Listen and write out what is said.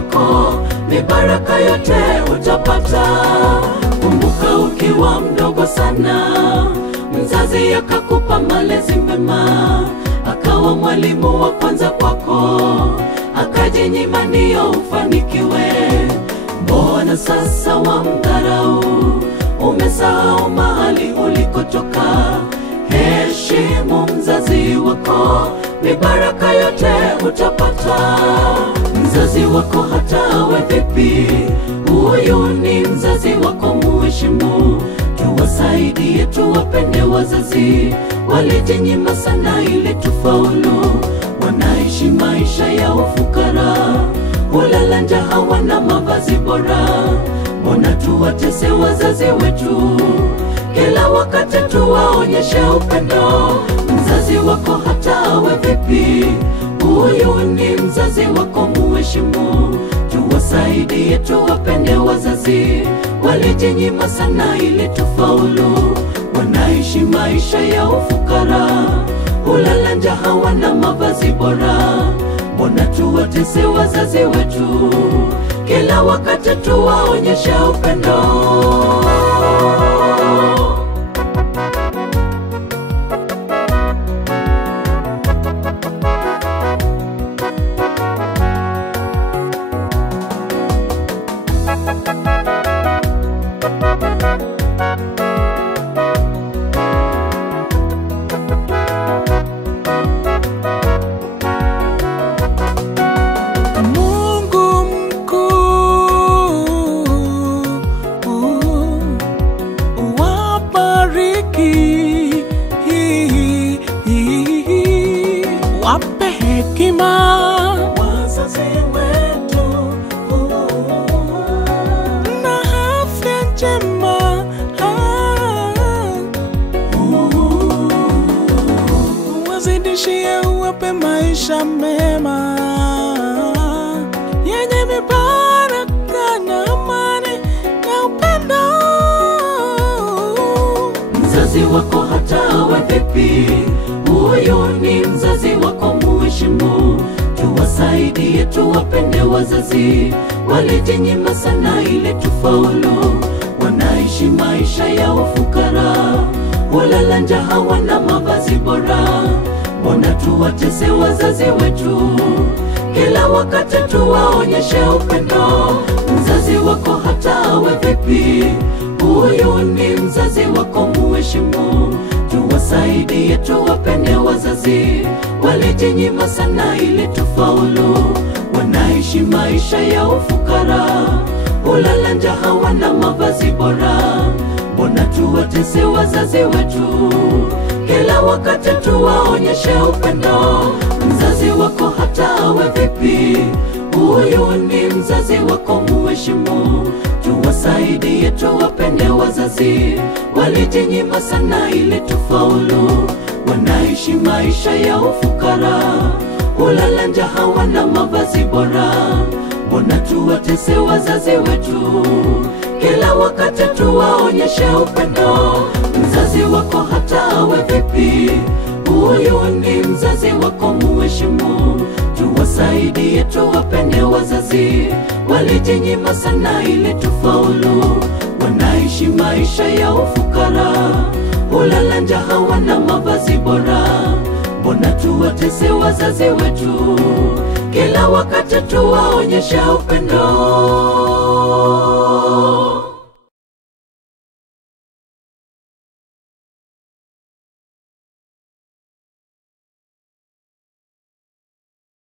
wako, mibaraka yote utapata. Kumbuka ukiwa mdogo sana, mzazi akakupa malezi mema, akawa mwalimu wa kwanza kwako, akajinyima ndio ufanikiwe. Mbona sasa wamdharau? Umesahau mahali ulikotoka. Heshimu mzazi wako, mibaraka yote utapata. Mzazi wako hata awe vipi, huyu ni mzazi wako, muheshimu. Tuwasaidie, tuwapende wazazi, walijinyima sana ili tufaulu. Wanaishi maisha ya ufukara, hulala njaa, hawana mavazi bora. Mbona tuwatese wazazi wetu? Kila wakati tuwaonyeshe upendo. Mzazi wako hata awe vipi, huyu ni mzazi wako, muheshimu. Tuwasaidie, tuwapende wazazi, walijinyima sana ili tufaulu. Wanaishi maisha ya ufukara, hulala njaa, hawana mavazi bora. Mbona tuwatese wazazi wetu? Kila wakati tuwaonyeshe upendo. Wape hekima wazazi wetu, na afya njema, wazidishie, uwape maisha mema yenye mibaraka na amani na upendo. Mzazi wako hata awe vipi, huyu ni mzazi wako, muheshimu. Tuwasaidie, tuwapende wazazi, walijinyima sana ili tufaulu. Wanaishi maisha ya ufukara, hulala njaa, hawana mavazi bora. Mbona tuwatese wazazi wetu? Kila wakati tuwaonyeshe upendo. Mzazi wako hata awe vipi, huyu ni mzazi wako, muheshimu. Tuwasaidie, tuwapende wazazi, walijinyima sana ili tufaulu. Wanaishi maisha ya ufukara, hulala njaa, hawana mavazi bora. Mbona tuwatese wazazi wetu? Kila wakati tuwaonyeshe upendo. Mzazi wako hata awe vipi, huyu ni mzazi wako, muheshimu. Tuwasaidie, tuwapende wazazi, walijinyima sana ili tufaulu. Wanaishi maisha ya ufukara, hulala njaa, hawana mavazi bora. Mbona tuwatese wazazi wetu? Kila wakati tuwaonyeshe upendo. Mzazi wako hata awe vipi, huyu ni mzazi wako, muheshimu. Tuwasaidie, tuwapende wazazi, walijinyima sana ili tufaulu. Wanaishi maisha ya ufukara, hulala njaa, hawana mavazi bora. Mbona tuwatese wazazi wetu? Kila wakati tuwaonyeshe upendo.